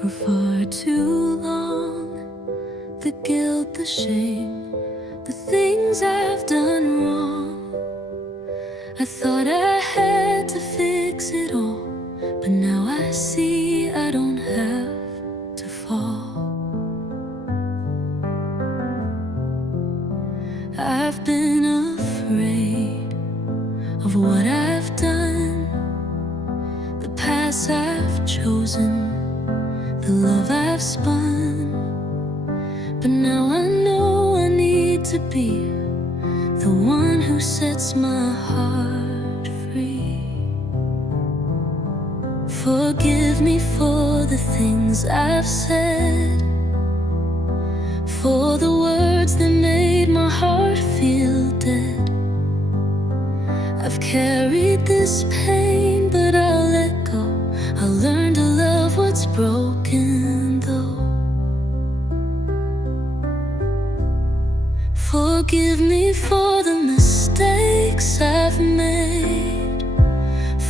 For far too long, the guilt, the shame, the things I've done wrong. I thought I had to fix it all, but now I see I don't have to fall. I've been afraid of what I've done, the paths I've chosen, the love I've spun. But now I know I need to be the one who sets my heart free. Forgive me for the things I've said, for the words that made my heart feel dead. I've carried this pain, but I'll let go. I'll learn to love what's broken though. Forgive me for the mistakes I've made,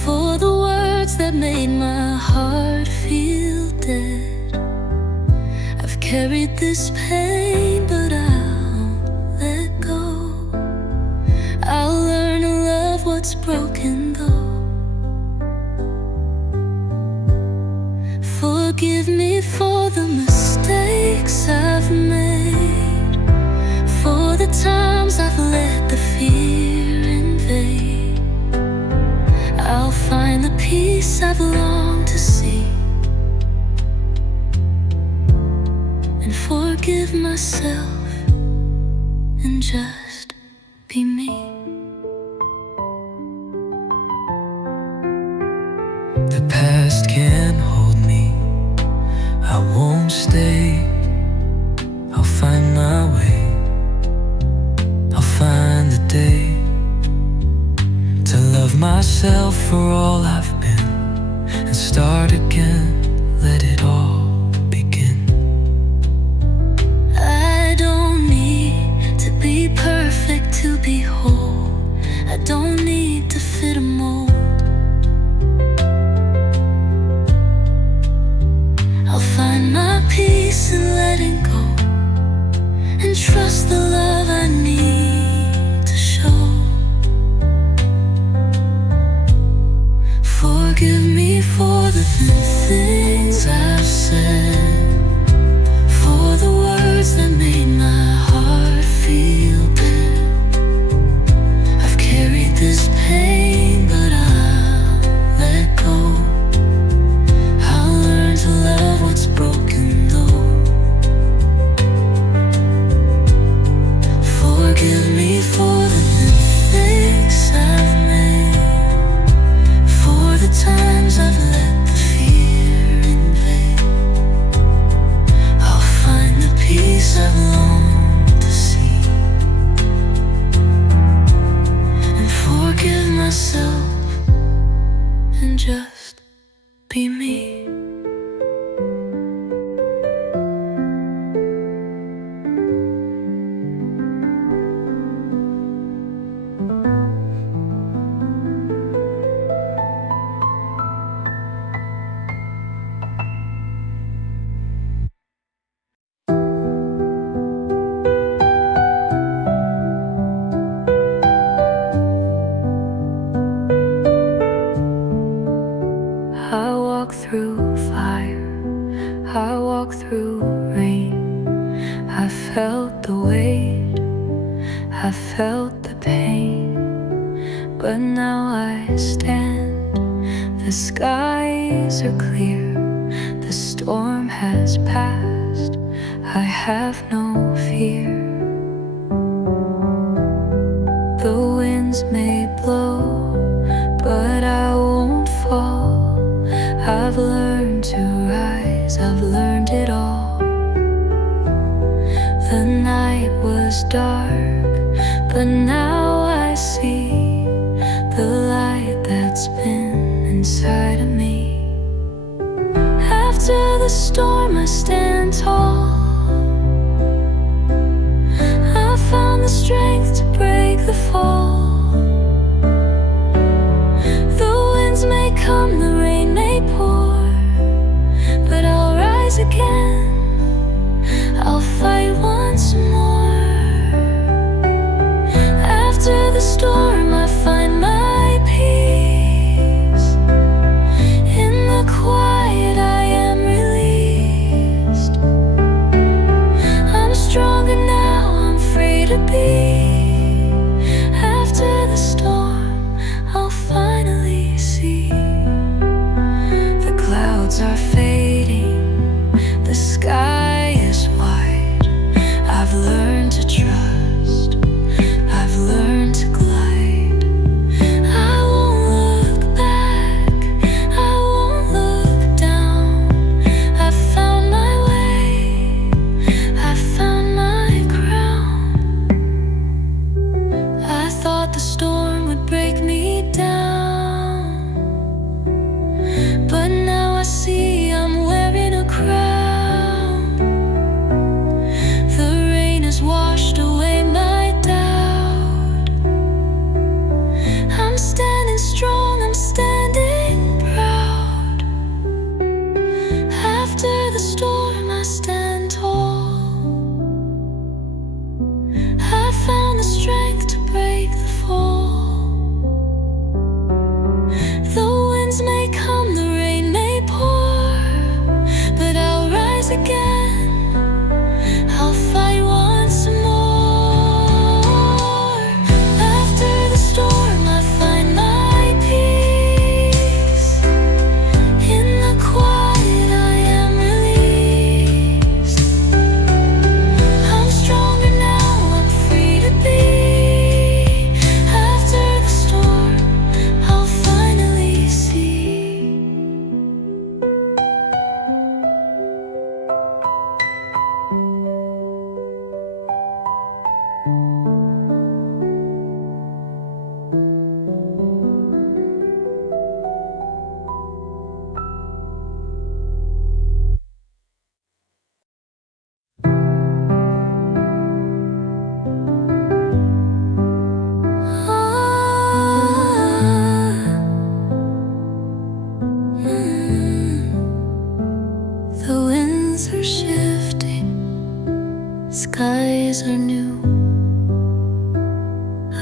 for the words that made my heart feel dead. I've carried this pain, but I'll let go. I'll learn to love what's broken though. Forgive me for the mistakes I've made, for the times I've let the fear invade. I'll find the peace I've longed to see, and forgive myself and just be me. The past can't hold me, I won't stay. I'll find my way, I'll find the day to love myself for all I've been, and start again, let it all begin. I don't need to be perfect to be whole. I don't need to fit a mold. I'll find my peace in letting go, and trust the love I need to show. Forgive me for the things I've said, for the words that made my heart feel dead. I've carried this pain, but I'll let go. I'll learn to love what's broken though. Forgive me for the mistakes I've made, for the times I've let the fear invade. I'll find the peace I've longed to see, and forgive myself and just be me. I walk through fire, I walk through rain. I felt the weight, I felt the pain, but now I stand. The skies are clear, the storm has passed. I have no fear. The winds may blow, but I won't fall. I've learned to rise, I've learned it all. The night was dark, but now I see the light that's been inside of me. After the storm I stand tall. I found the strength to break the fall. The winds may come, the rain may pour, but I'll rise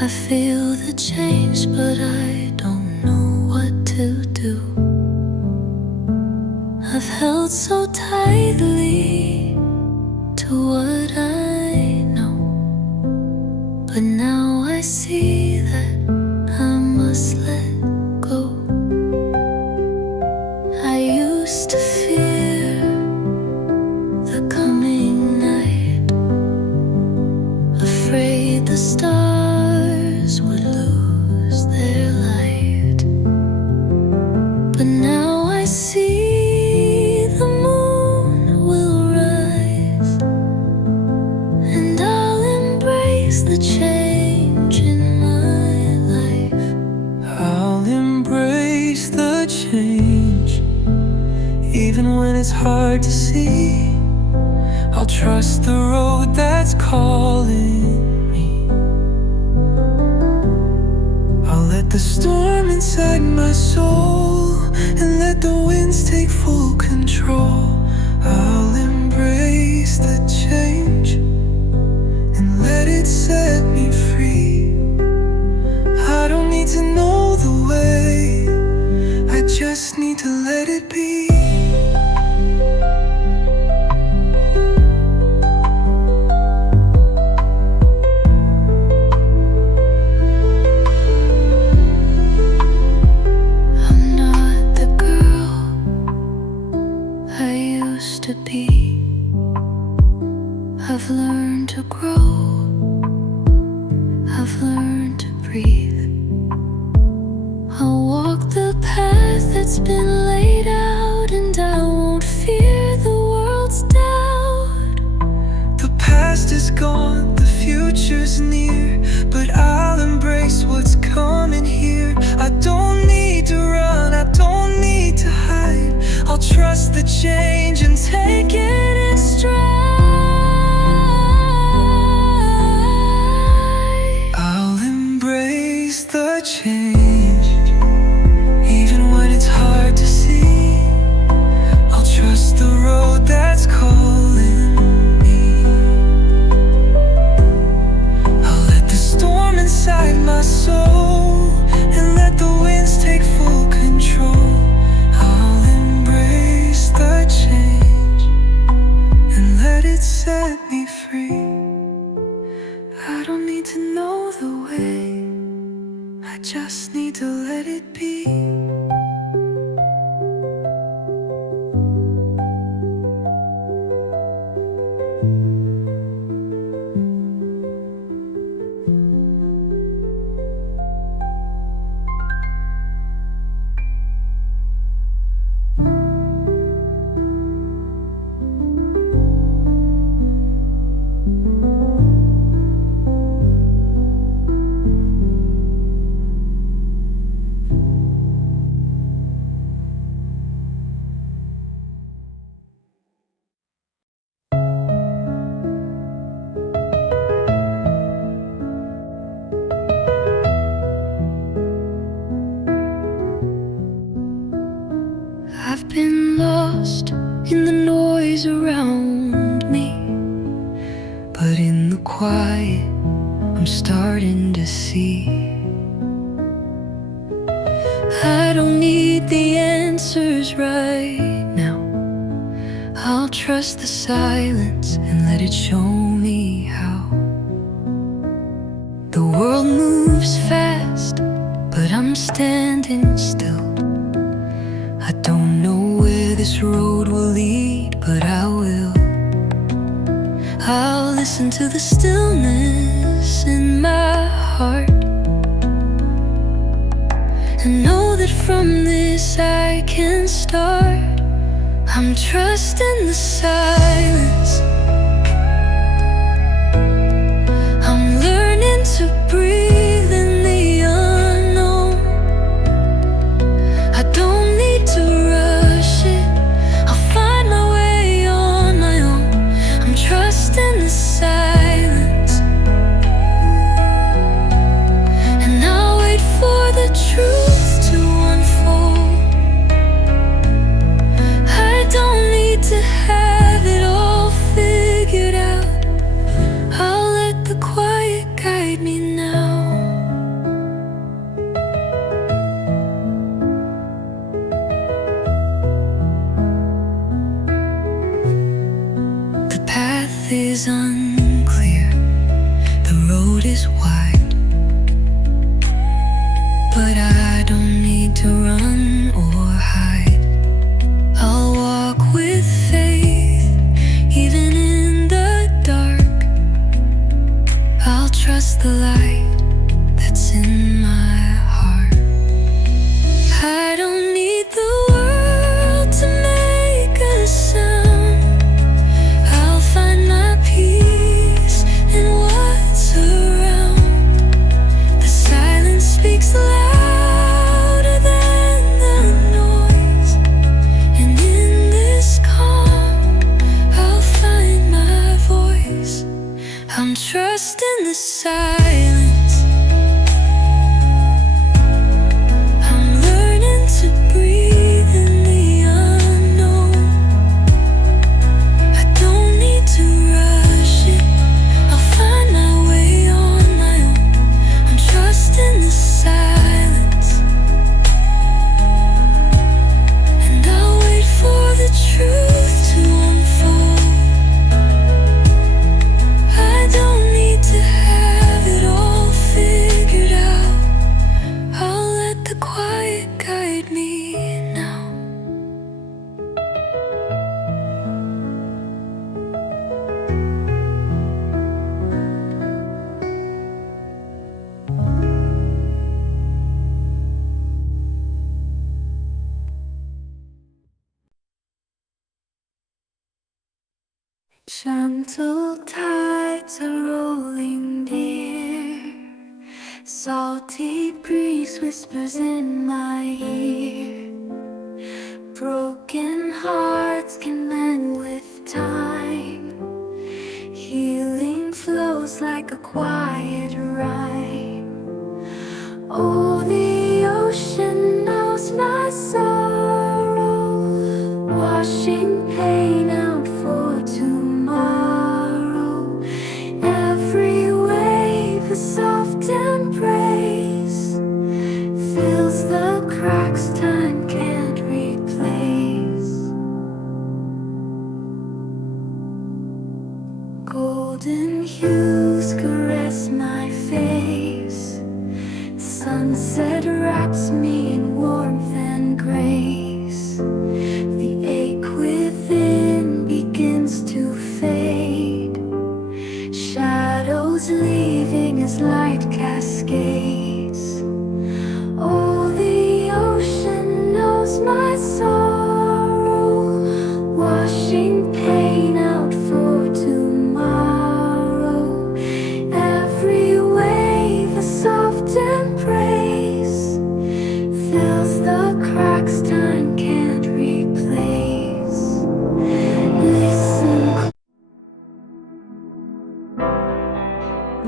I feel the change, but I don't know what to do. I've held so tightly to what I know, but now I see that I must let go. I used to fear the coming night, afraid the stars would lose their light, but now I see the moon will rise, and I'll embrace the change in my life. I'll embrace the change, even when it's hard to see. I'll trust the road that's calling me. I'll let the storm inside my soul and let the winds take full control. I'll embrace the change and let it set me free. I don't need to know the way, I just need to let it be. I'm not the girl I used to be. I've learned to grow, I've learned to breathe. I'll walk the path that's been laid out, and I won't fear the world's doubt. The past is gone, the future's near, but I'll embrace what's coming here. I don't need to run, I don't need to hide. I'll trust the change and take it in stride. I'll embrace the change, even when it's hard to see. I'll trust the road that's calling me. I'll let the storm inside my soul and let the winds take full control. I'll embrace the change and let it set me free. I don't need to know the way, I just need to let it be. I've been lost in the noise around me, But in the quiet, I'm starting to see. I don't need the answers right now. I'll trust the silence and let it show me how. The world moves fast, but I'm standing still. I don't know where this road will lead, but I will. I'll listen to the stillness in my heart, and know that from this I can start. I'm trusting the silence, I'm learning to breathe in the unknown. I don't need to rush it, I'll find my way on my own. I'm trusting the silence, and I'll wait for the truth to unfold. I don't need to have it all figured out. I'll let the quiet guide me now. to run or hide. I'll walk with faith, even in the dark. I'll trust the light that's in my heart. I don't need the world to make a sound. I'll find my peace in what's around. The silence speaks louder than the noise, and in this calm I'll find my voice. I'm trusting the silence. I'm learning to breathe in the unknown. I don't need to rush it. I'll find my way on my own. I'm trusting the silence, and I'll wait for the truth to unfold. I don't need to have it all figured out. I'll let the quiet guide me now. Gentle tides are rolling near. Salty breeze whispers in my ear. Broken hearts can mend with time. Healing flows like a quiet rhyme. Oh, the ocean knows my sorrow, washing pain out for tomorrow. Every wave a soft embrace fills the cracks time can't replace. Golden hues caress my face. Sunset wraps me in warmth and grace. The ache within begins to fade. Shadows leaving as light cascades. Oh, the ocean knows my sorrow, washing pain out for tomorrow. Every wave a soft embrace fills the cracks time can't replace. Listen.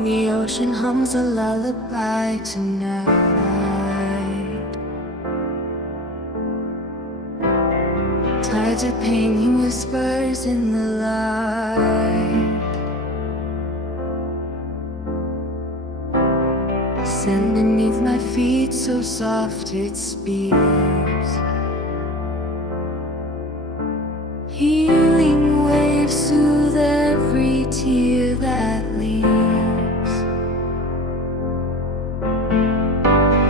The ocean hums a lullaby tonight. Tides are painting whispers in the light. Sand beneath my feet so soft it speaks. Healing waves soothe every tear that leaves.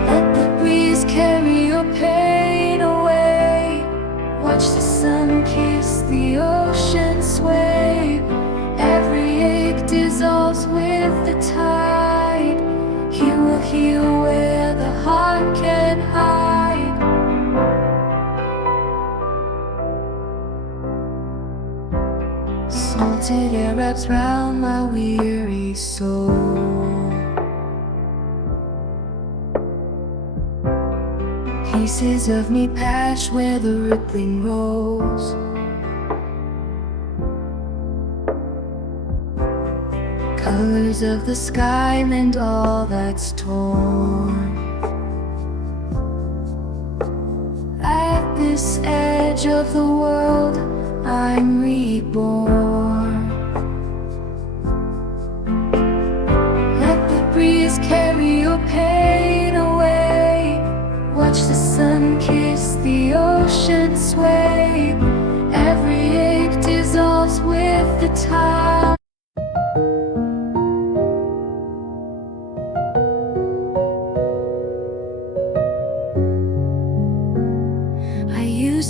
Let the breeze carry your pain away. Watch the sun kiss the ocean sway. Every ache dissolves with the tide. He will heal where the heart can hide. Salted air wraps round my weary soul. Pieces of me patch where the rippling rolls. Colors of the sky mend all that's torn. At this edge of the world, I'm reborn. Let the breeze carry your pain away. Watch the sun kiss the ocean sway. Every ache dissolves with the tide.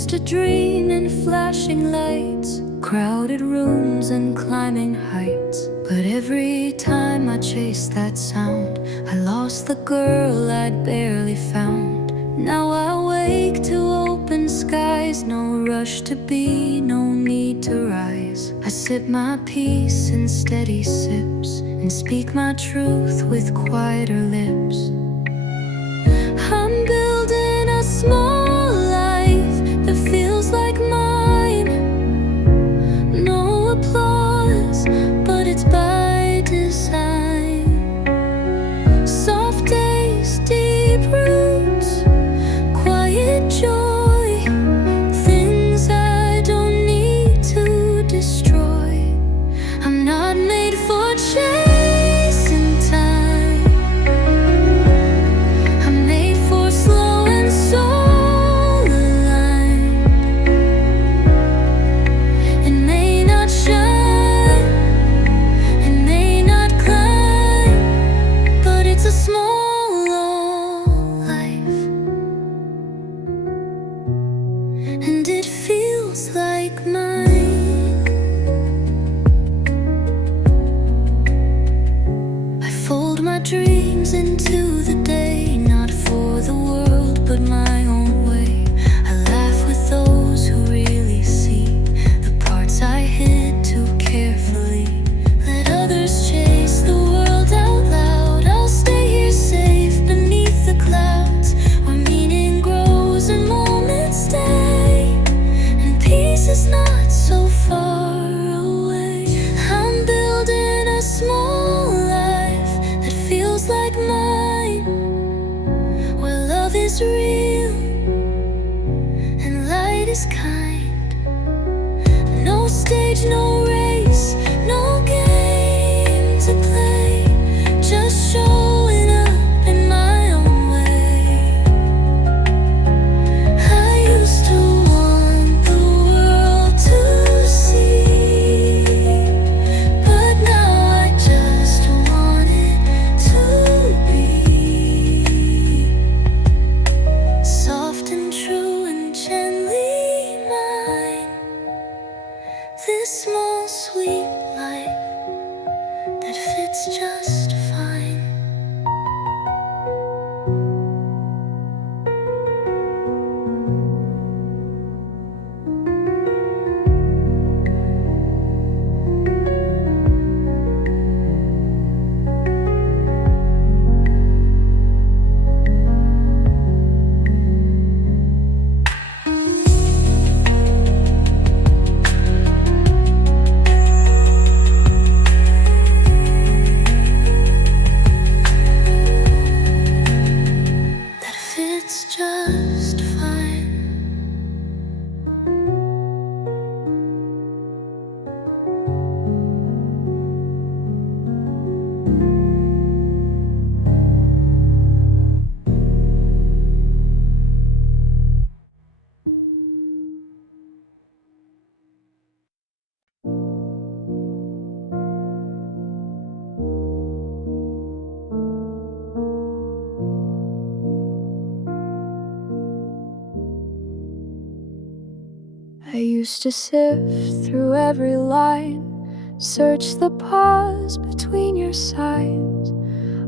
just a dream in flashing lights, crowded rooms and climbing heights. But every time I chased that sound, I lost the girl I'd barely found. Now I wake to open skies, no rush to be, no need to rise. I sip my peace in steady sips and speak my truth with quieter lips. I'm building a small life that feels like mine. No applause, but it's by design. Soft days, deep roots, quiet joy, things I don't need to destroy. I'm not made for chasing time. I'm made for slow and soul aligned. It may not shine, it may not climb, but it's a small life, and it feels like mine. I fold my dreams into the day, not for the world, but my own way. I laugh with those who really see the parts I hid too carefully. Let others chase the world out loud. I'll stay here safe beneath the clouds, where meaning grows and moments stay, and peace is not so far away. I'm building a small life that feels like mine, where love is real and light is kind. No stage, no race, no game to play, just showing up in my own way. I used to want the world to see, but now I just want it to be soft and true and gently mine. This small sweet life that fits just fine. That fits just fine. I used to sift through every line, search the pause between your sighs.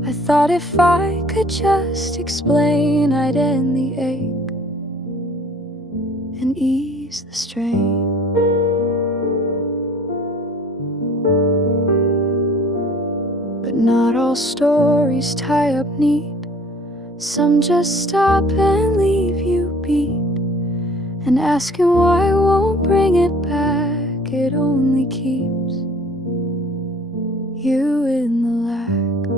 I thought if I could just explain, I'd end the ache and ease the strain. But not all stories tie up neat. Some just stop and leave you beat, and asking why won't bring it back. It only keeps you in the lack.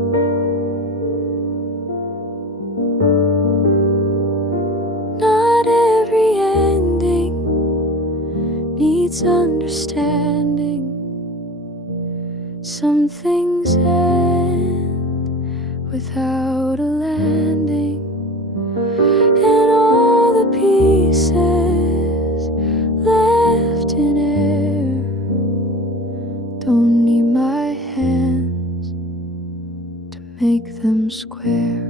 Not every ending needs understanding. Some things end without a landing, and all the pieces left in air don't need my hands to make them square.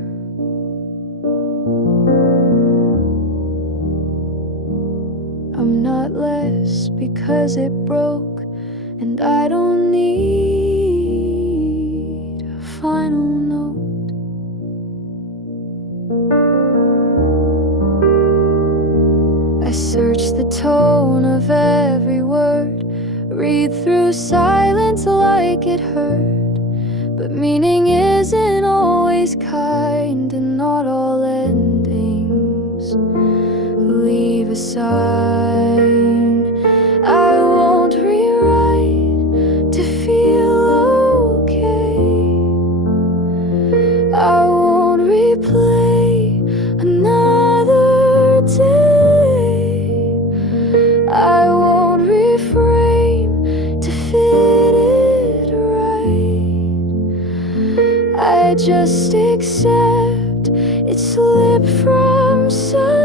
just because it broke, and I don't need a final note. I search the tone of every word, read through silence like it hurt, but meaning isn't always kind, and not all endings leave a sign. I won't rewrite to feel okay. I won't replay another day. I won't reframe to fit it right. I just accept it slipped from sight.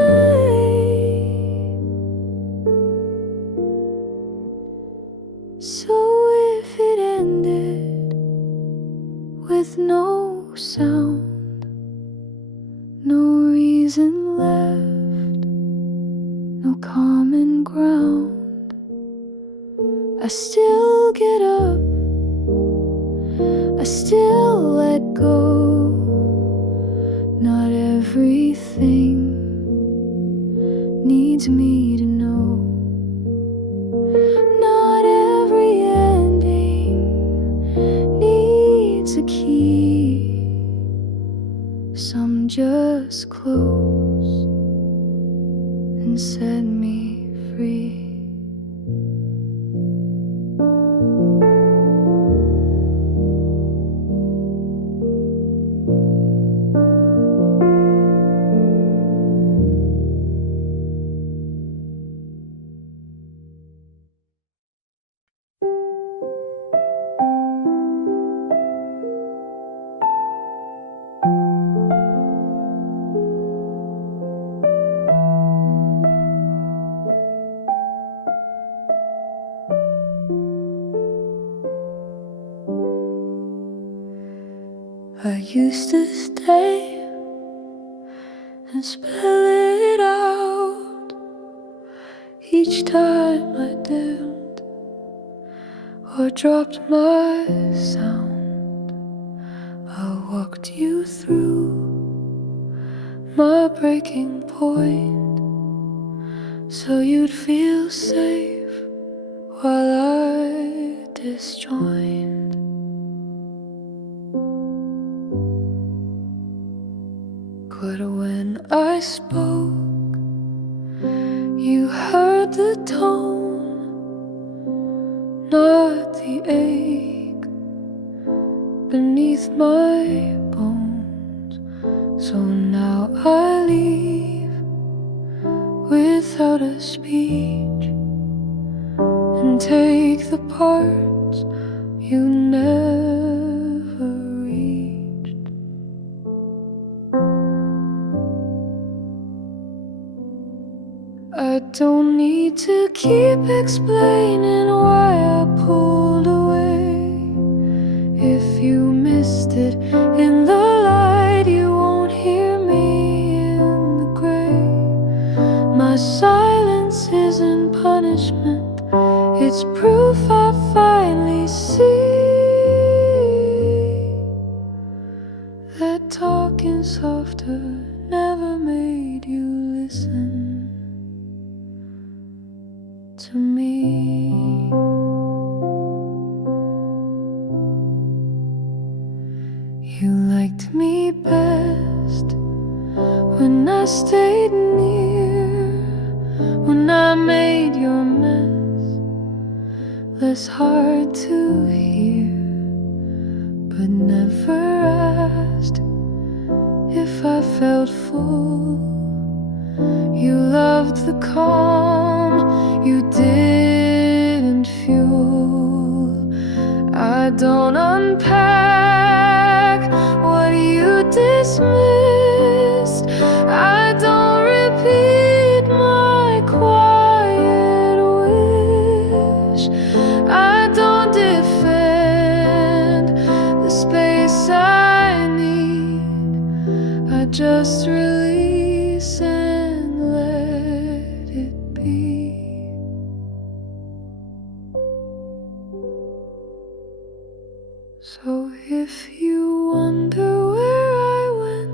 So if it ended with no sound, no reason left, no common ground, I still get up, I still let go. Not everything needs me to know. Not every ending needs a key. Some just close and set me free. I used to stay and spell it out each time I dimmed or dropped my sound. I walked you through my breaking point so you'd feel safe while I disjoined. But when I spoke, you heard the tone, not the ache beneath my bones. So now I leave without a speech and take the parts you never reached. I don't need to keep explaining why I pulled away. If you missed it in the light, you won't hear me in the gray. My silence isn't punishment, it's proof I finally see that talking softer never made you listen to me. You liked me best when I stayed near, when I made your mess less hard to hear, but never asked if I felt full. You loved the calm, you didn't fuel. I don't unpack what you dismissed. I don't repeat my quiet wish. I don't defend the space I need. I just release.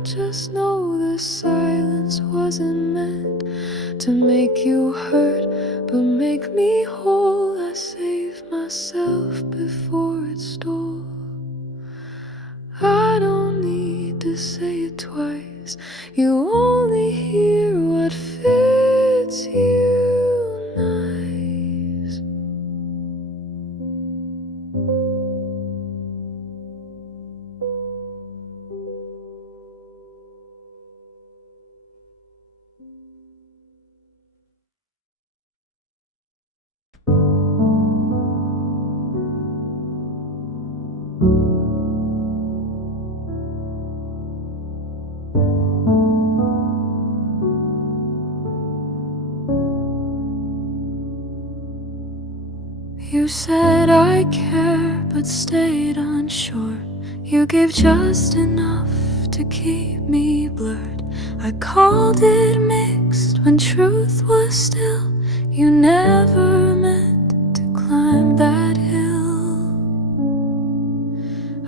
just know the silence wasn't meant to make you hurt, but make me whole. I save myself before it stole. I don't need to say it twice. You only hear what fits you nice. You said I care, but stayed unsure. You gave just enough to keep me blurred. I called it mixed when truth was still. You never meant to climb that hill.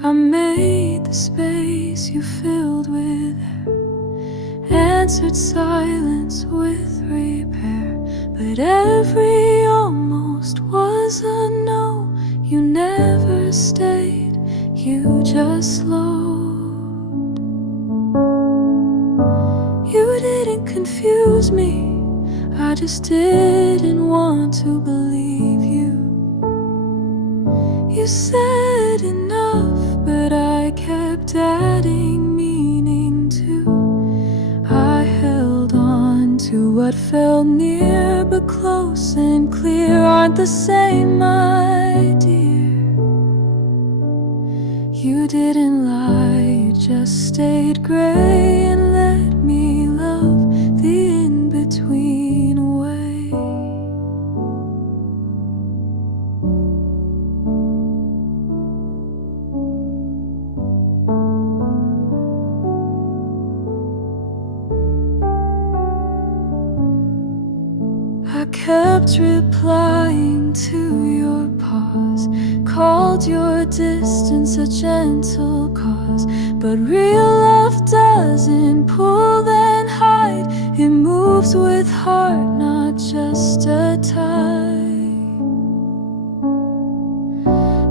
I made the space you filled with air, answered silence with repair, but every almost was a no. You never stayed, you just slowed. You didn't confuse me, I just didn't want to believe you. You said enough, but I kept adding meaning to. I held on to what felt near, but close and clear aren't the same, my dear. You didn't lie, you just stayed gray and let me love the in-between away. I kept replying to your pause, called your distance a gentle cause, but real love doesn't pull then hide. It moves with heart, not just a tide.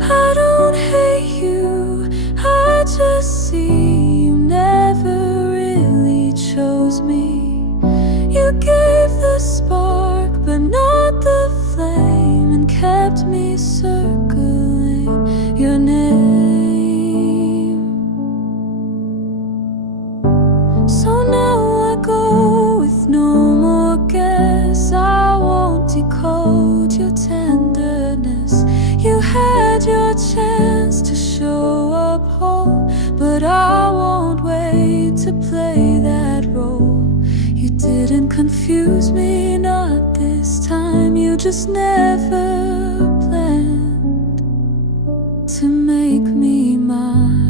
I don't hate you, I just see you never really chose me. You gave the spark, but not the flame, and kept me circling your name. So now I go with no more guess. I won't decode your tenderness. You had your chance to show up whole, but I won't wait to play that role. You didn't confuse me, not this time. You just never planned to make me mine.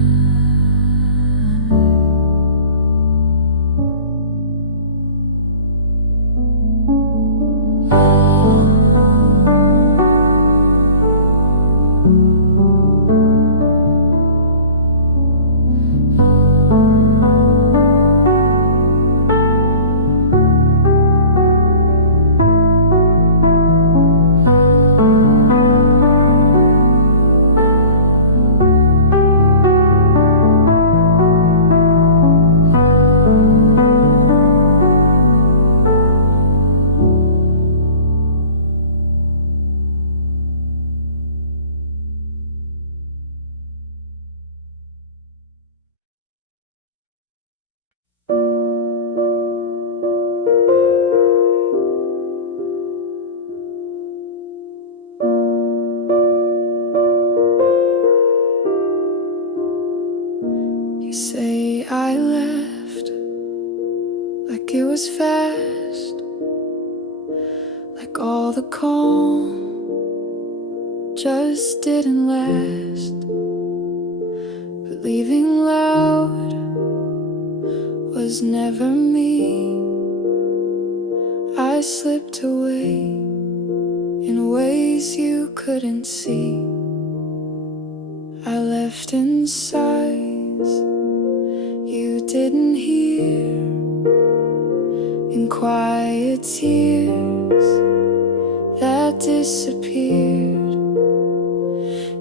You say I left like it was fast, like all the calm just didn't last. But leaving loud was never me. I slipped away in ways you couldn't see. I left in sighs you didn't hear in quiet tears that disappeared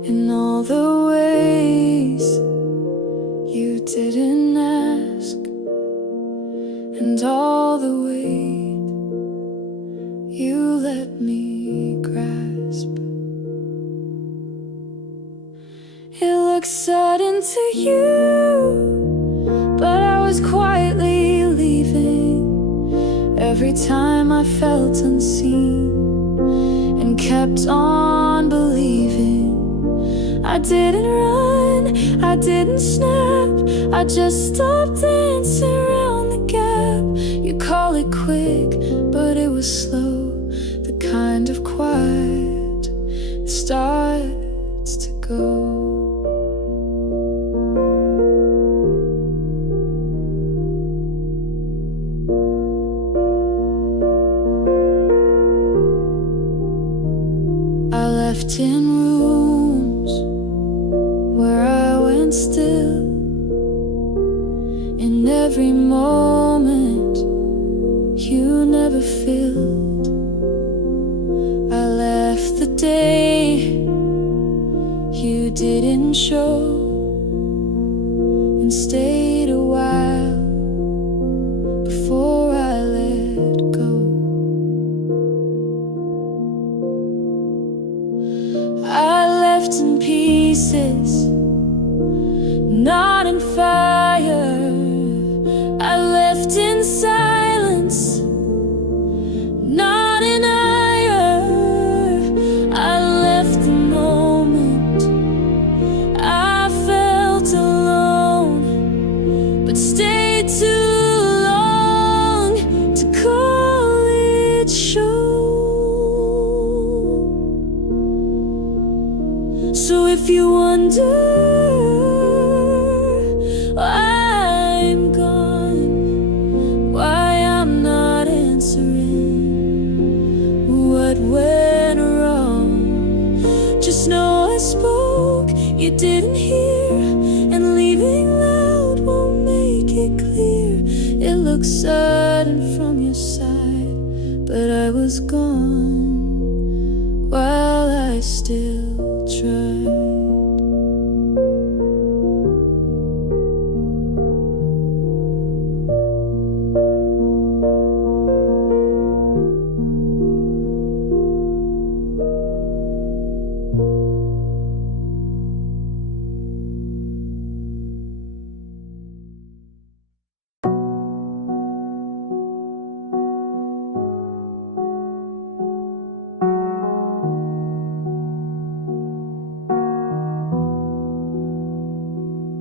in all the ways you didn't ask, and all the weight you let me grasp. It looks sudden to you, but I was quietly leaving every time I felt unseen and kept on believing. I didn't run, I didn't snap, I just stopped dancing around the gap. You call it quick, but it was slow, the kind of quiet that starts to go. I left in rooms where I went still. In every moment you never filled. I left the day you didn't show and stayed a while before I let go. I left in pieces, not in fire. I left in silence, not in ire. I left the moment I felt alone, but stayed too long to call it show. So if you wonder I'm gone, why I'm not answering what went wrong, just know I spoke, you didn't hear, and leaving loud won't make it clear. It looks sudden from your side, but I was gone while I still tried.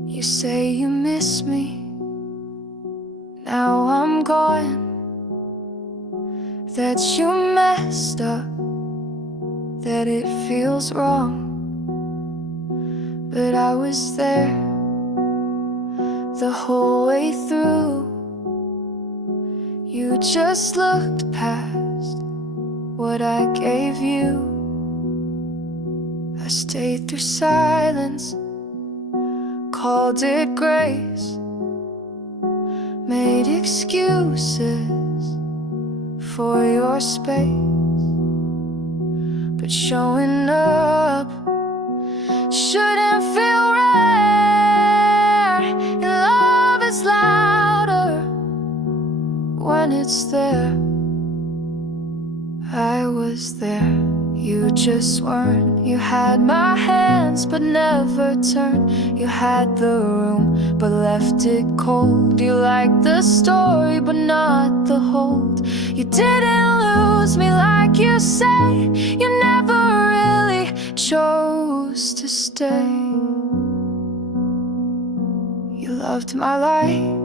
You say you miss me, now I'm gone, that you messed up, that it feels wrong. But I was there the whole way through. You just looked past what I gave you. I stayed through silence, called it grace, made excuses for your space. But showing up shouldn't feel rare, and love is louder when it's there. I was there, you just weren't. You had my hands but never turned. You had the room but left it cold. You liked the story but not the hold. You didn't lose me like you say. You never really chose to stay. You loved my light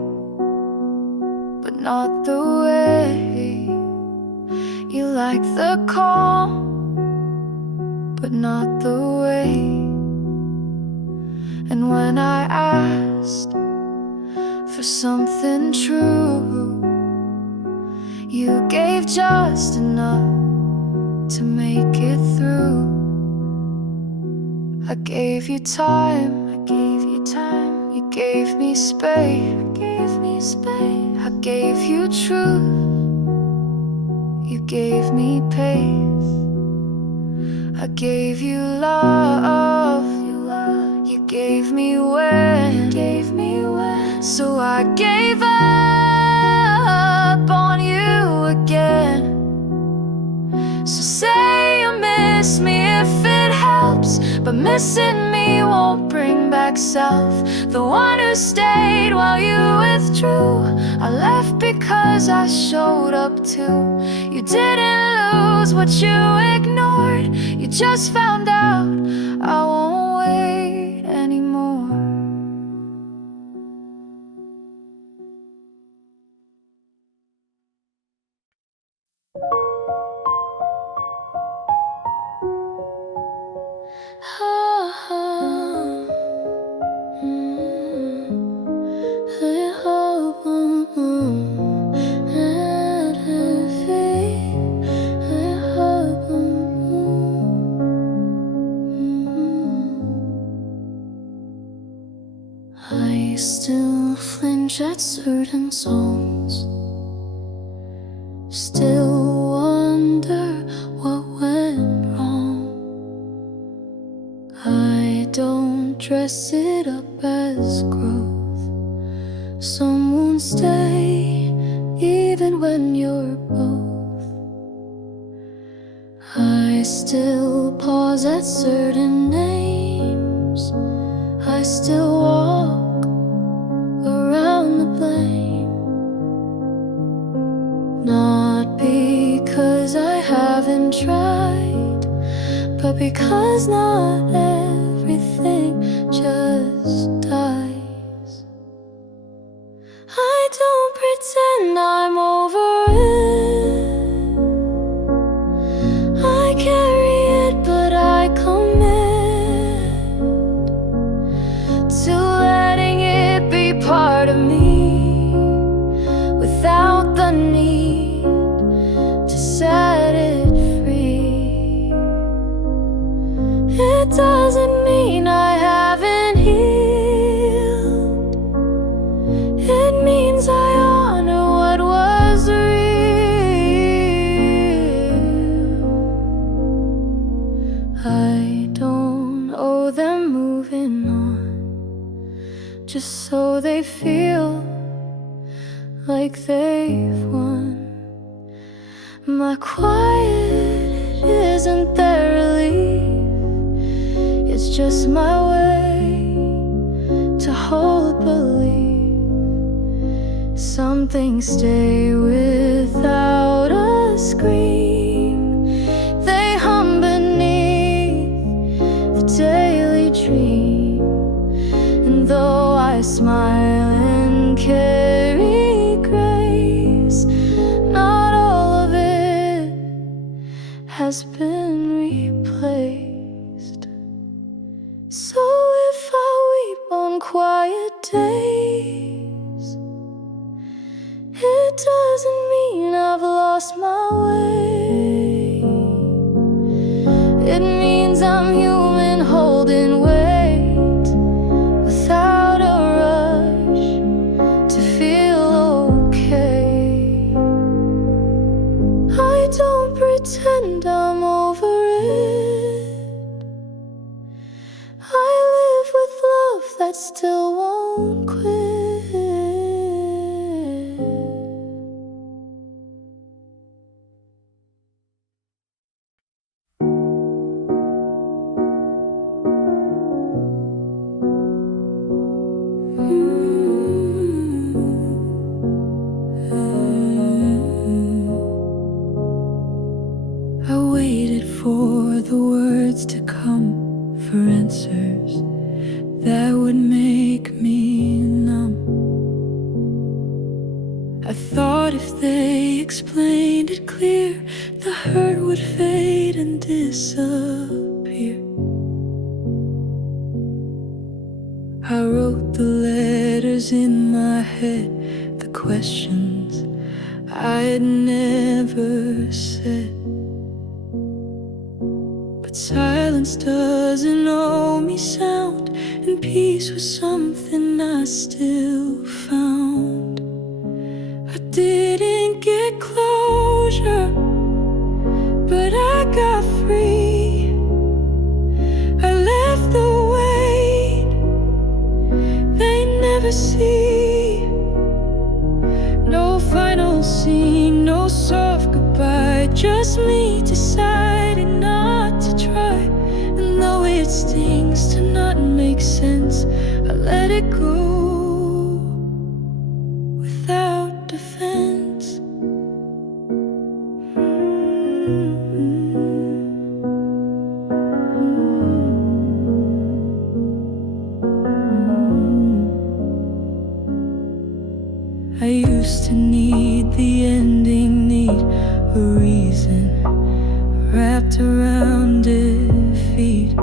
but not the way. You liked the calm but not the way. And when I asked for something true, you gave just enough to make it through. I gave you time, you gave me space, space. I gave you truth, you gave me pace. I gave you love, you gave me when. So I gave up on you again. So say you miss me if it helps, but missing me won't bring back self. The one who stayed while you withdrew. I left because I showed up too. You didn't lose what you ignored, you just found out I won't wait anymore. I still flinch at certain songs, still wonder what went wrong. I don't dress it up as growth. Some won't stay even when you're both. I still pause at certain names, I still walk around the blame. Not because I haven't tried, but because not everything just dies. I don't pretend I'm over it, I carry it but I commit to letting it be part of me without the need to set it free. It doesn't mean I haven't healed, it means I honor what was real. I don't owe them moving on just so they feel like they've won. My quiet isn't their relief, it's just my way to hold belief. Some things stay without a scream, they hum beneath the daily dream. And though I smile and carry grace, not all of it has been replaced. So if I weep on quiet days, it doesn't mean I've lost my way. It means I'm human holding weight without a rush to feel okay. I don't pretend I'm over it, I live with love that still won't quit. I waited for the words to come, for answers that would make me numb. I thought if they explained it clear, the hurt would fade and disappear. I wrote the letters in my head, the questions I had never said. But silence doesn't owe me sound, and peace was something I still found. didn't get closure, but I got free. I left the weight they never see. No final scene, no soft goodbye, just me deciding not to try. And though it stings to not make sense, I let it go without defense. I used to need the ending, need a reason wrapped around defeat.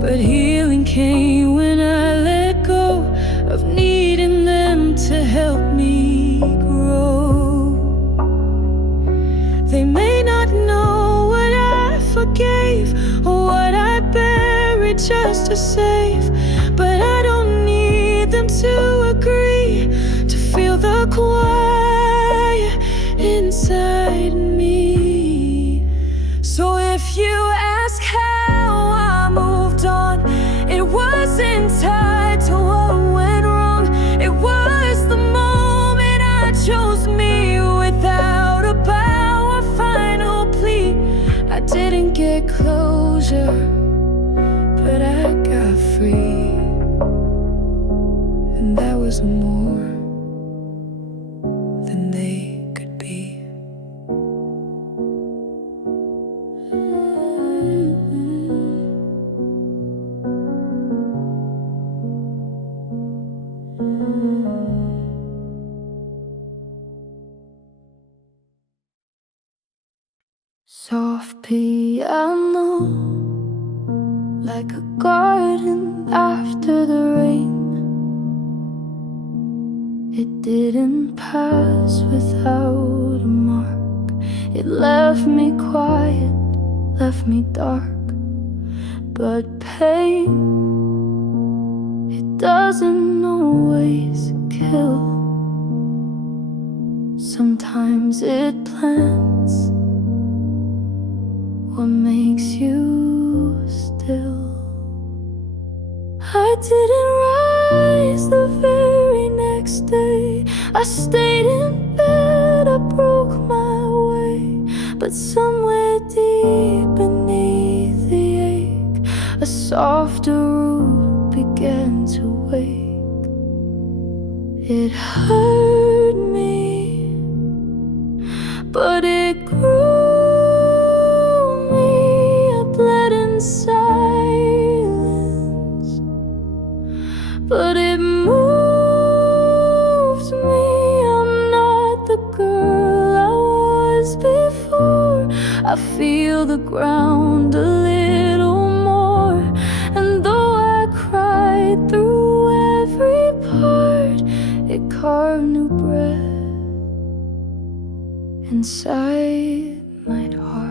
But healing came when I let go of needing them to help me grow. They may not know what I forgave or what I buried just to save, but I don't need them to agree to feel the quiet inside me. So if you ask how I moved on, it wasn't tied to what went wrong. It was the moment I chose me without a bow or final plea. I didn't get closure, but I got free. And that was more than they could be. Soft piano, like a garden after the rain. It didn't pass without a mark. It left me quiet, left me dark. But pain, it doesn't always kill. Sometimes it plants what makes you still. I didn't rise the very next day. I stayed in bed, I broke my way. But somewhere deep beneath the ache, a softer root began to wake. It hurt me, but it grew. But it moved me. I'm not the girl I was before. I feel the ground a little more. And though I cried through every part, it carved new breath inside my heart.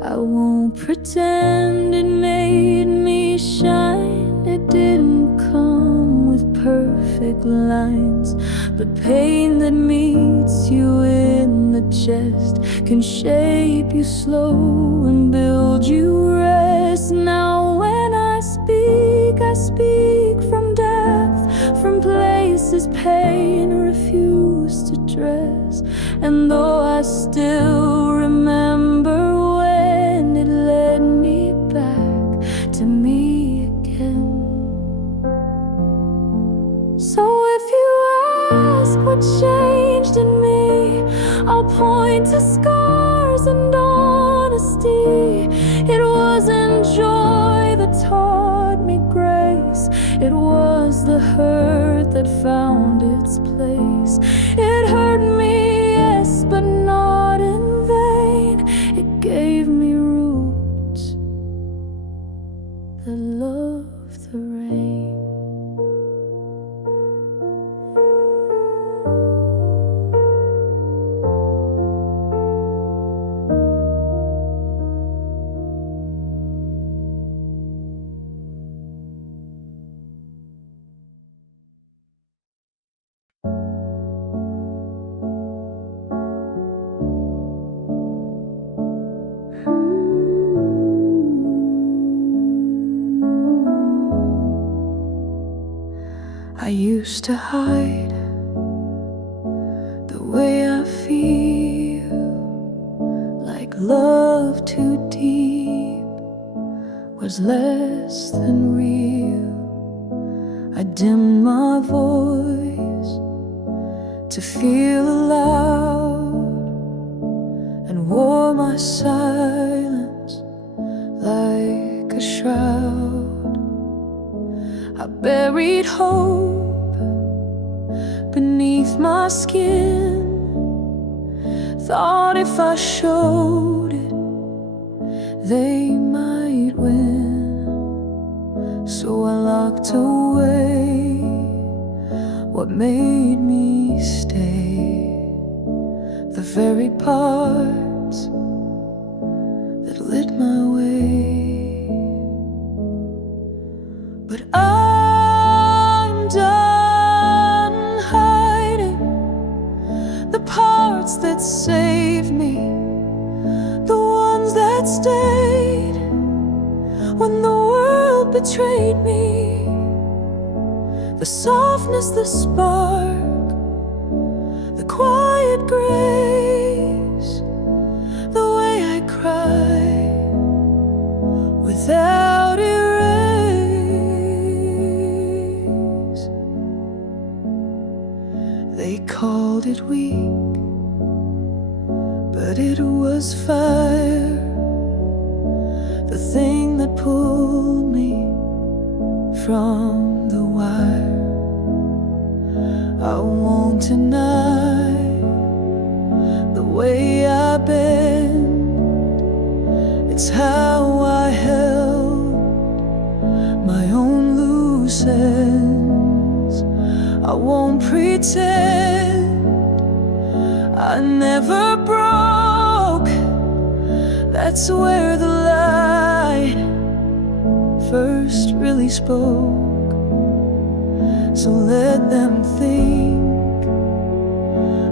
I won't pretend it made me shine. It didn't come with perfect lines, but pain that meets you in the chest can shape you slow and build you rest. Now when I speak from depth, from places pain refused to dress. And though I still remember when it led me back to me again. So if you ask what changed in me, I'll point to scars and honesty. It wasn't joy that taught me grace. It was the hurt that found its place. It hurt me, yes, but not in vain. It gave me roots that love the rain. used to hide the way I feel, like love too deep was less than real. I dimmed my voice to feel allowed, and wore my silence like a shroud. I buried hope beneath my skin, thought if I showed it, they might win. So I locked away what made me stay, the very parts that lit my way. But I'm done hiding the parts that saved me, the ones that stayed when the world betrayed me. The softness, the spark, the quiet grace, the way I cry without erase. They called it weak, but it was fire, the thing that pulled me from the wire. I won't deny the way I bend, it's how I held my own loose ends. I won't pretend I never broke, that's where the light first really spoke. So let them think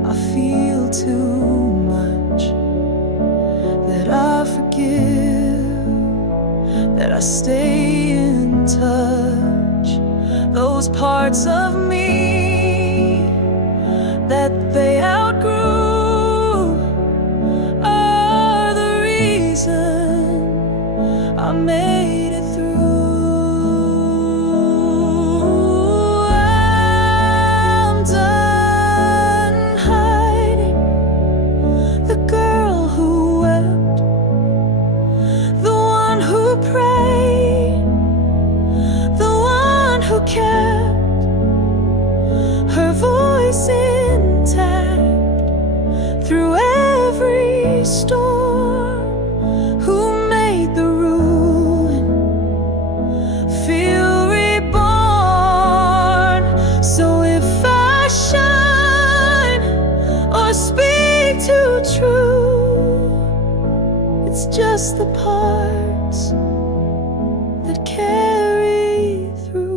I feel too much, that I forgive, that I stay in touch. Those parts of me that they outgrew are the reason I made it through. I'm done hiding the girl who wept, the one who prayed, the one who kept her voice intact through every storm, who made the ruin feel reborn. So if I shine or speak too true, it's just the parts that carry through.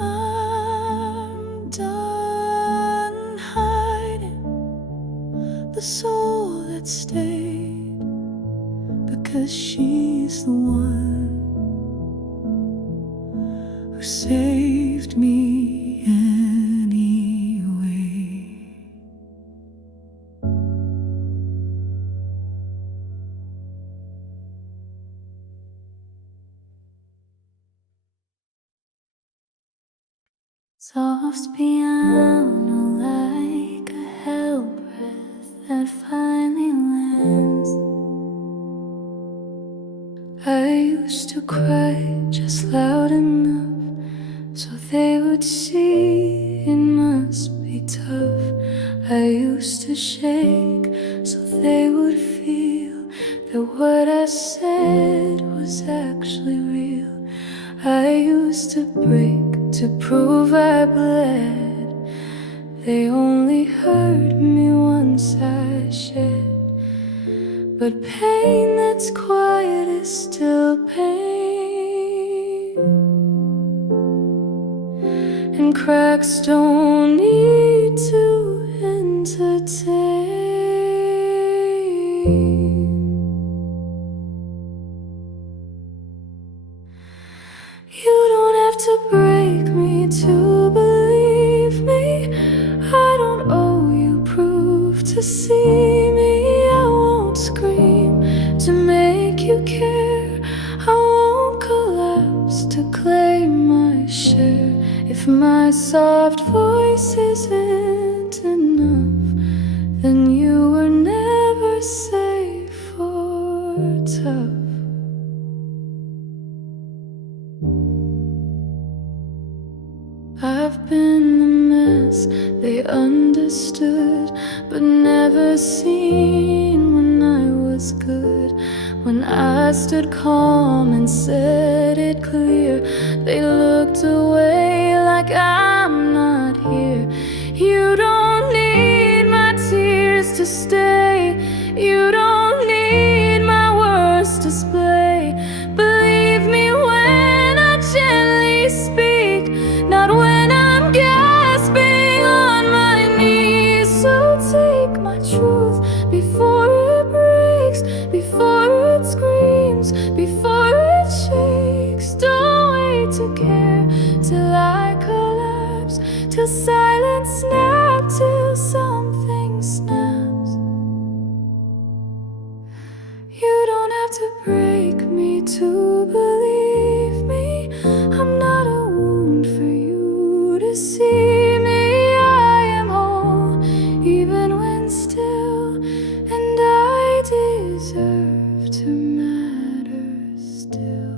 I'm done hiding the soul that stayed, because she's the one who saved me anyway. Soft piano like a hell breath that finally lands. I used to cry just loud enough so they would see it must be tough. I used to shake so they would feel that what I said was actually real. I used to break to prove I bled. They only heard me once I shed. But pain that's quiet is still pain, and cracks don't need to entertain. to see me. I won't scream to make you care. I won't collapse to claim my share. If my soft voice isn't enough, then you were never safe or tough. I've been the mess they understood, but never seen when I was good. When I stood calm and said it clear, they looked away like I'm not here. You don't need my tears to stay. You don't need my words to display. Believe me when I gently speak, not when I'm gasping on my knees. So take my truth before it breaks, before it screams, before it shakes. Don't wait to care till I collapse, till silence snaps, till something snaps. You don't have to break me to believe me. I'm not a wound for you to see me. I am whole, even when still, and I deserve to matter still.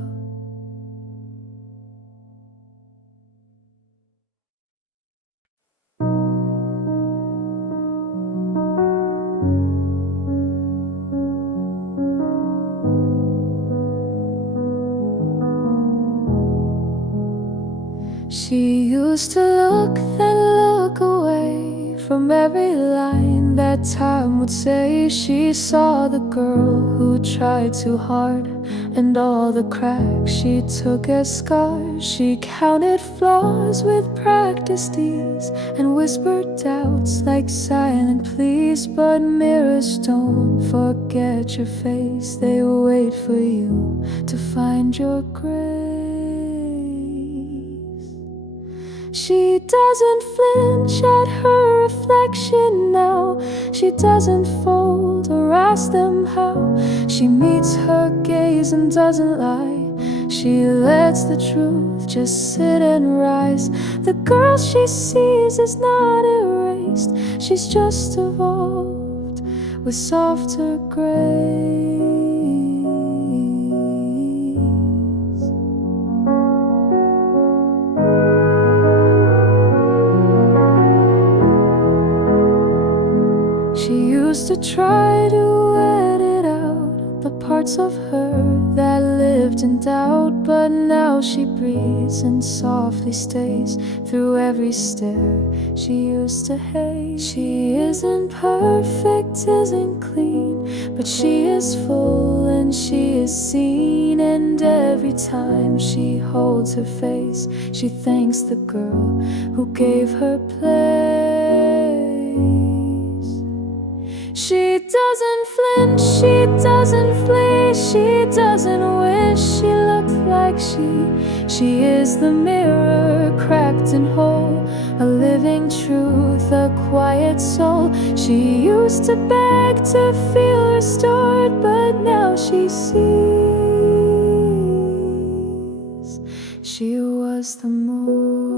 She used to look, then look away from every line that time would say. She saw the girl who tried too hard, and all the cracks she took as scars. She counted flaws with practiced ease, and whispered doubts like silent pleas. But mirrors don't forget your face, they wait for you to find your grace. She doesn't flinch at her reflection now. She doesn't fold or ask them how. She meets her gaze and doesn't lie. She lets the truth just sit and rise. The girl she sees is not erased, she's just evolved with softer grace. She used to try to edit out the parts of her that lived in doubt, but now she breathes and softly stays through every stare she used to hate. She isn't perfect, isn't clean, but she is full and she is seen. And every time she holds her face, she thanks the girl who gave her place. She doesn't flinch, she doesn't flee, she doesn't wish she looked like she is the mirror, cracked and whole, a living truth, a quiet soul. She used to beg to feel restored, but now she sees she was the moon.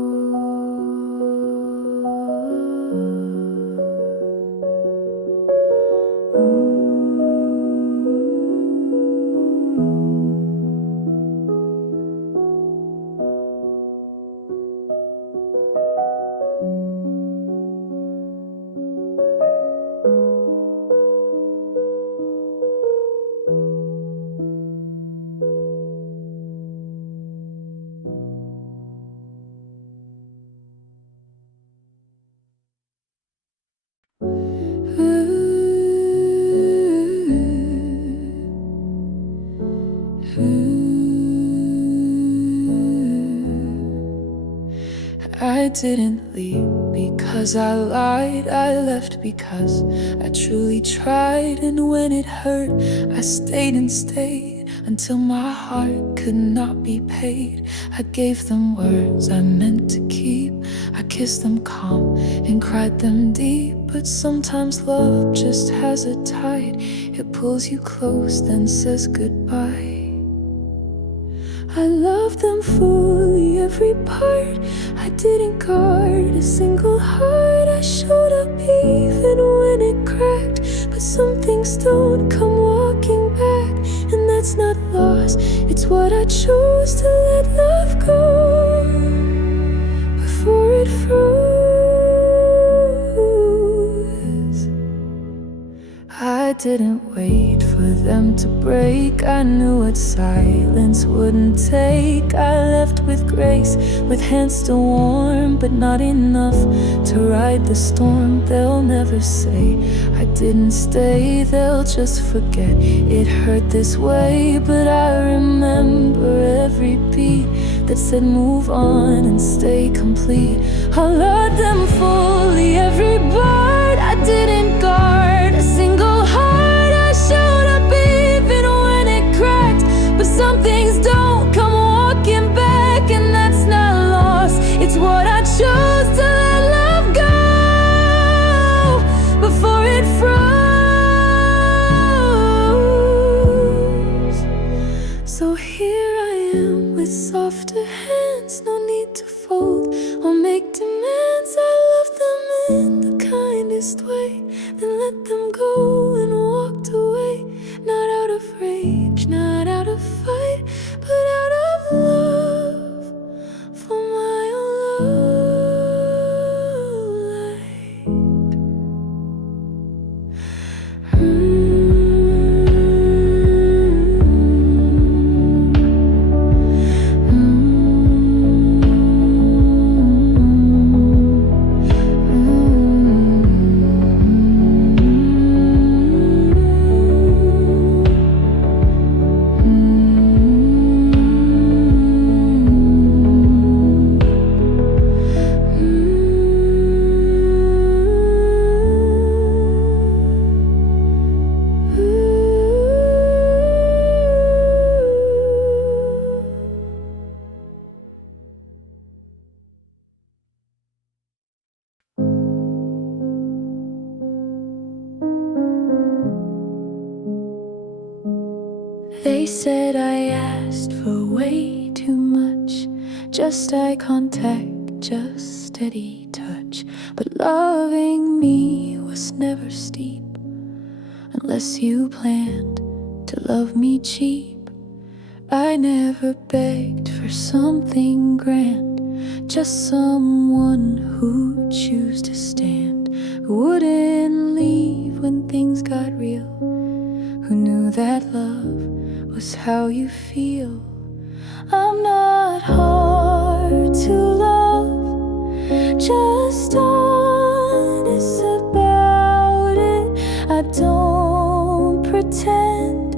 I didn't leave because I lied, I left because I truly tried. And when it hurt, I stayed and stayed until my heart could not be paid. I gave them words I meant to keep, I kissed them calm and cried them deep. but sometimes love just has a tide. It pulls you close, then says goodbye. I loved them fully, every part. I didn't guard a single heart. I showed up even when it cracked, but some things don't come walking back. And that's not loss, it's what I chose to let love go before it froze. I didn't wait for them to break. I knew what silence wouldn't take. I left with grace, with hands still warm, but not enough to ride the storm. They'll never say I didn't stay, they'll just forget it hurt this way. But I remember every beat that said move on and stay complete. I loved them fully, every part. I didn't guard a single heart. I showed up even when it cracked, but some things don't come walking back. And that's not lost, it's what I chose to let love go before it froze. So here I am with softer hands, no need to fold or make demands. I love them in the kindest way, then let them go and walked away. Not out of rage, not out of fight, but out of love for my own light. They said I asked for way too much, just eye contact, just steady touch. But loving me was never steep, unless you planned to love me cheap. I never begged for something grand, just someone who'd choose to stand, who wouldn't leave when things got real, who knew that love was how you feel. I'm not hard to love, just honest about it. I don't pretend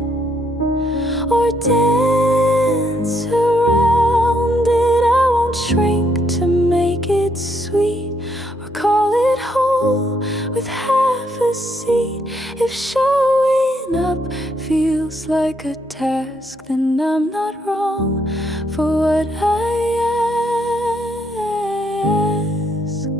or dance around it. I won't shrink to make it sweet or call it whole with half a seat. If showing up feels like a task, then I'm not wrong for what I ask.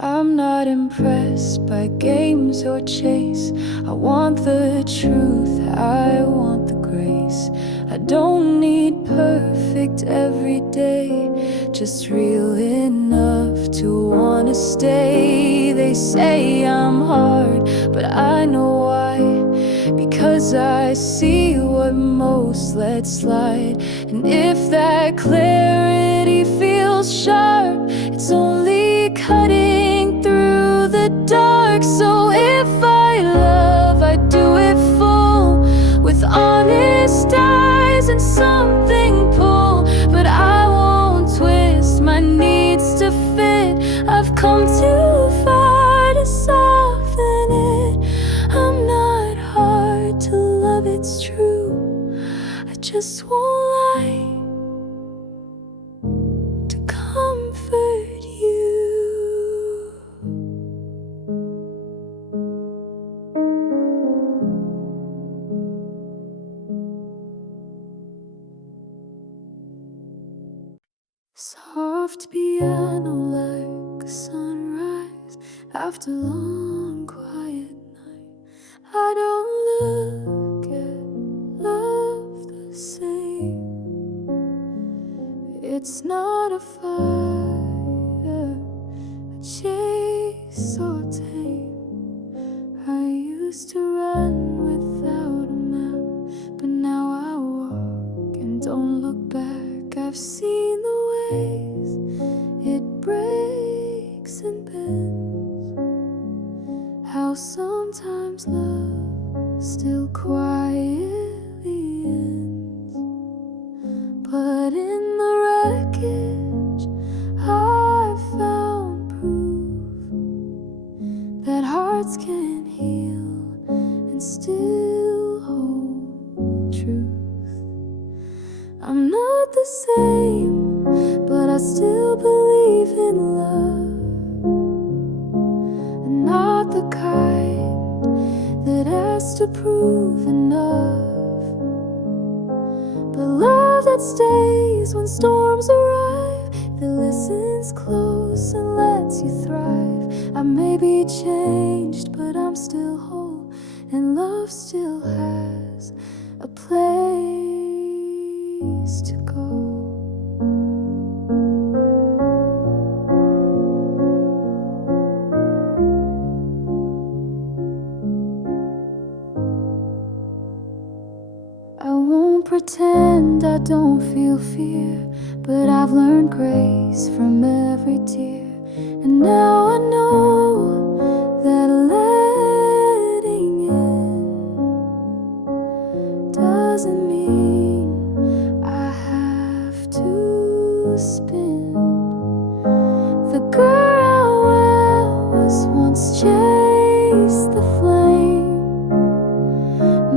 I'm not impressed by games or chase. I want the truth, I want the grace. I don't need perfect every day, just real enough to wanna stay. They say I'm hard, but I know why, because I see what most let slide. And if that clarity feels sharp, it's only cutting through the dark. So if I love, I do it full, with honest eyes and something pull. But I won't twist my needs to fit. I've come too far to soften it. I'm not hard to love, it's true. I just won't lie to comfort you. Soft piano like a sunrise after long quiet night. I don't look at love the same. It's not a fire, a chase or tame. I used to run without a map, but now I walk and don't look back. I've seen the ways it breaks and bends, how sometimes love still quietly ends. But in the wreckage I found proof that hearts can heal and still hold truth. I'm not the same, but I still believe in love, and not the kind that has to prove enough, but love that stays when storms arrive, that listens close and lets you thrive. I may be changed, but I'm still whole, and love still has a place to go. I won't pretend I don't feel fear, but I've learned grace from every tear. And now I know that letting in doesn't mean I have to spin. The girl I was once chased the flame,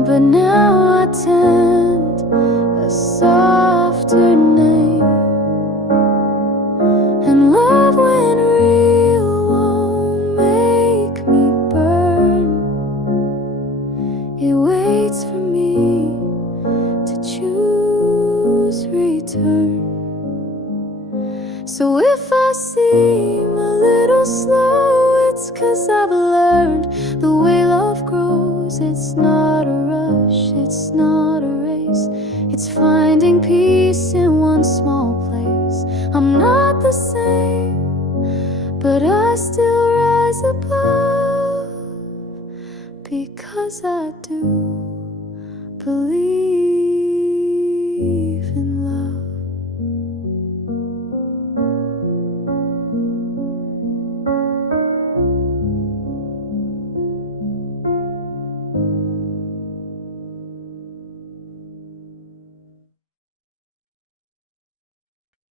but now I tend a softer name. And love when real won't make me burn. It waits for me to choose return. So if I seem a little slow, it's 'cause I've learned the way love grows. It's not a rush, it's not a race, it's finding peace in one small place. I'm not the same, but I still rise above, because I do believe in love.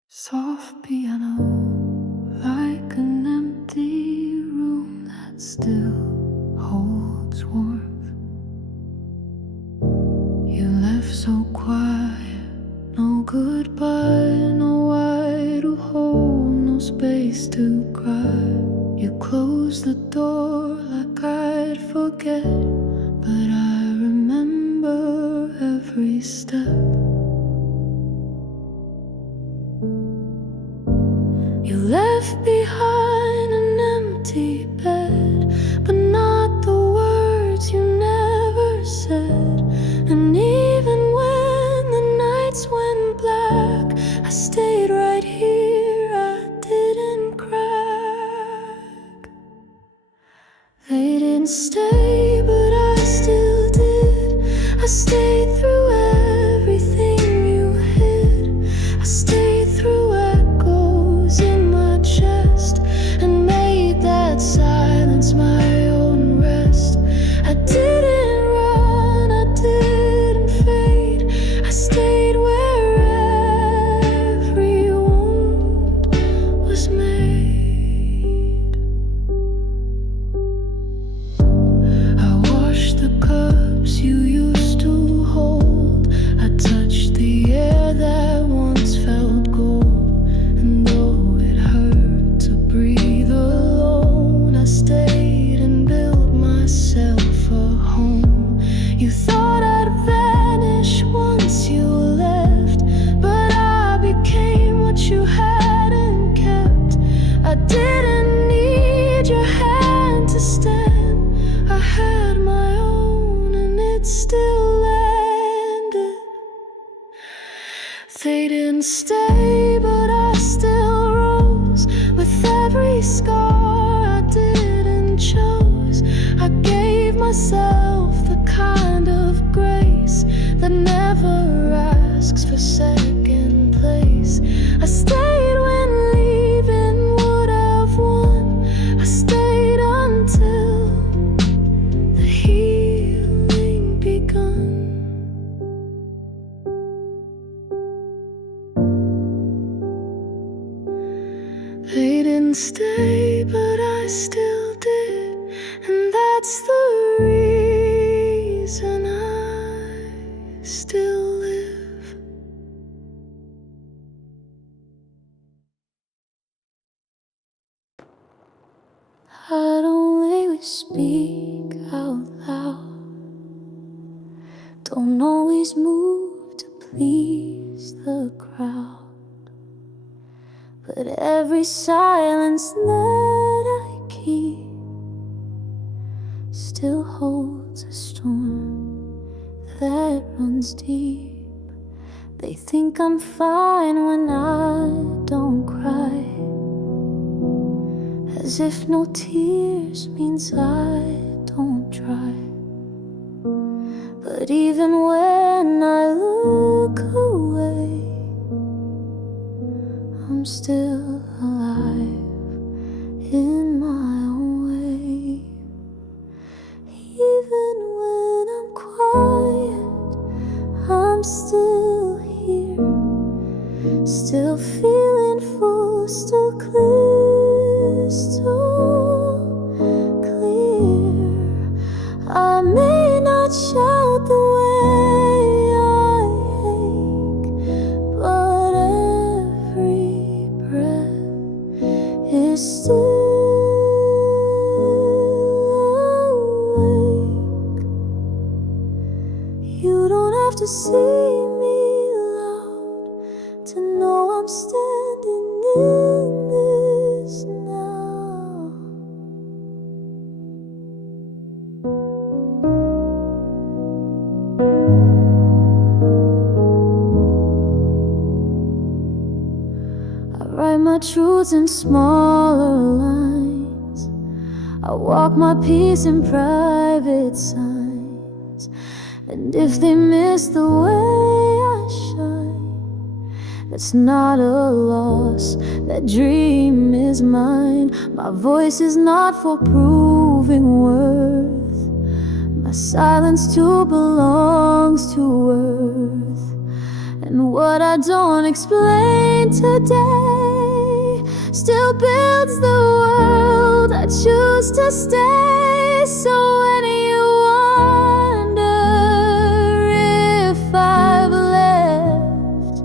Soft piano, like an empty room that still holds warmth. You left so quiet, no goodbye, no why to hold, no space to cry. You closed the door like I'd forget, but I remember every step. You left behind an empty bed, but not the words you never said. And even when the nights went black, I stayed right here, I didn't crack. They didn't stay, but I still did. I stayed through everything you hid. I stayed through echoes in my chest, and made that silence my own rest. I didn't run, I didn't fade, I stayed where everyone myself the kind of grace that never asks for second place. I stayed when leaving would have won. I stayed until the healing begun. They didn't stay, but I still did, and that's the reason I still live. I don't always speak out loud, don't always move to please the crowd. But every silence that I keep still holds a storm that runs deep. They think I'm fine when I don't cry, as if no tears means I don't try. But even when I look away, I'm still alive in my own way. Even when I'm quiet, I'm still here, still feeling full, still crystal clear. I may not shout the way I ache, but every breath is still awake. You don't have to see me loud to know I'm standing in this now. I write my truths in smaller lines. I walk my peace in private signs. And if they miss the way I shine, that's not a loss, that dream is mine. My voice is not for proving worth, my silence too belongs to worth. And what I don't explain today still builds the world I choose to stay. So when you wonder if I've left,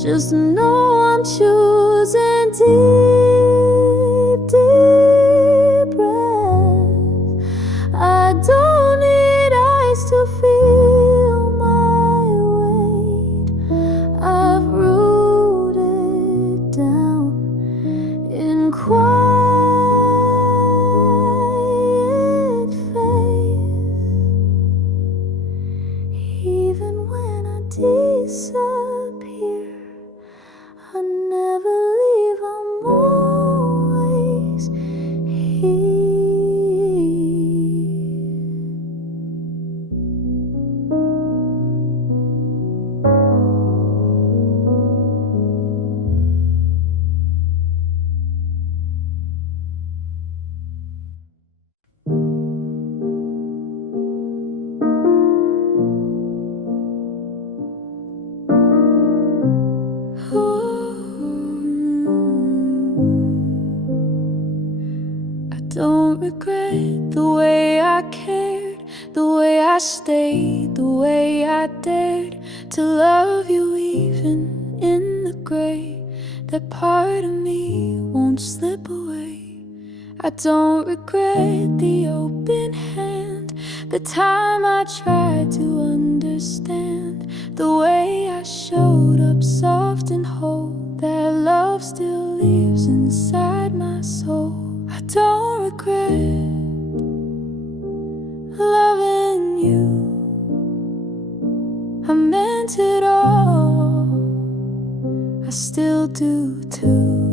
just know I'm choosing deep, deep breath. I don't need eyes to feel my weight. I've rooted down in quiet faith. Even when I disappear, I never leave, I'm always here. I don't regret the way I cared, the way I stayed, the way I dared to love you even in the gray. That part of me won't slip away. I don't regret the open hand, the time I tried to understand, the way I showed up soft and whole. That love still lives inside my soul. I don't regret loving you. I meant it all. I still do too.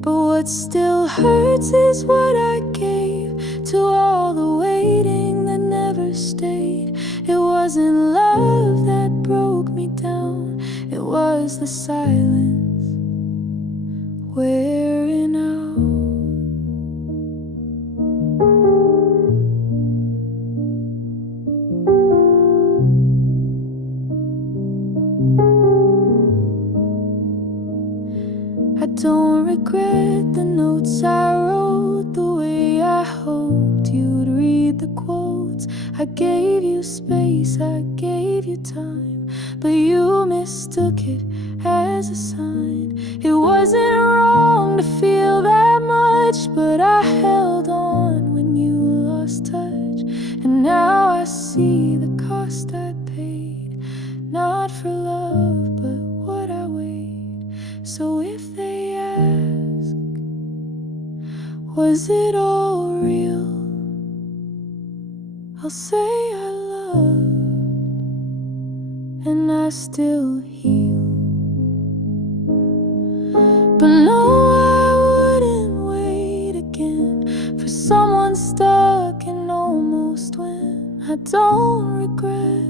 But what still hurts is what I gave to all the waiting that never stayed. It wasn't love that broke me down, it was the silence wearing out. I don't regret the notes I wrote, the way I hoped you'd read the quotes. I gave you space, I gave you time, but you mistook it as a sign. It wasn't wrong to feel that much, but I held on when you lost touch. And now I see the cost I paid, not for love, but what I weighed. So if they ask, was it all real? I'll say I loved, and I still heal. But no, I wouldn't wait again for someone stuck in almost when. I don't regret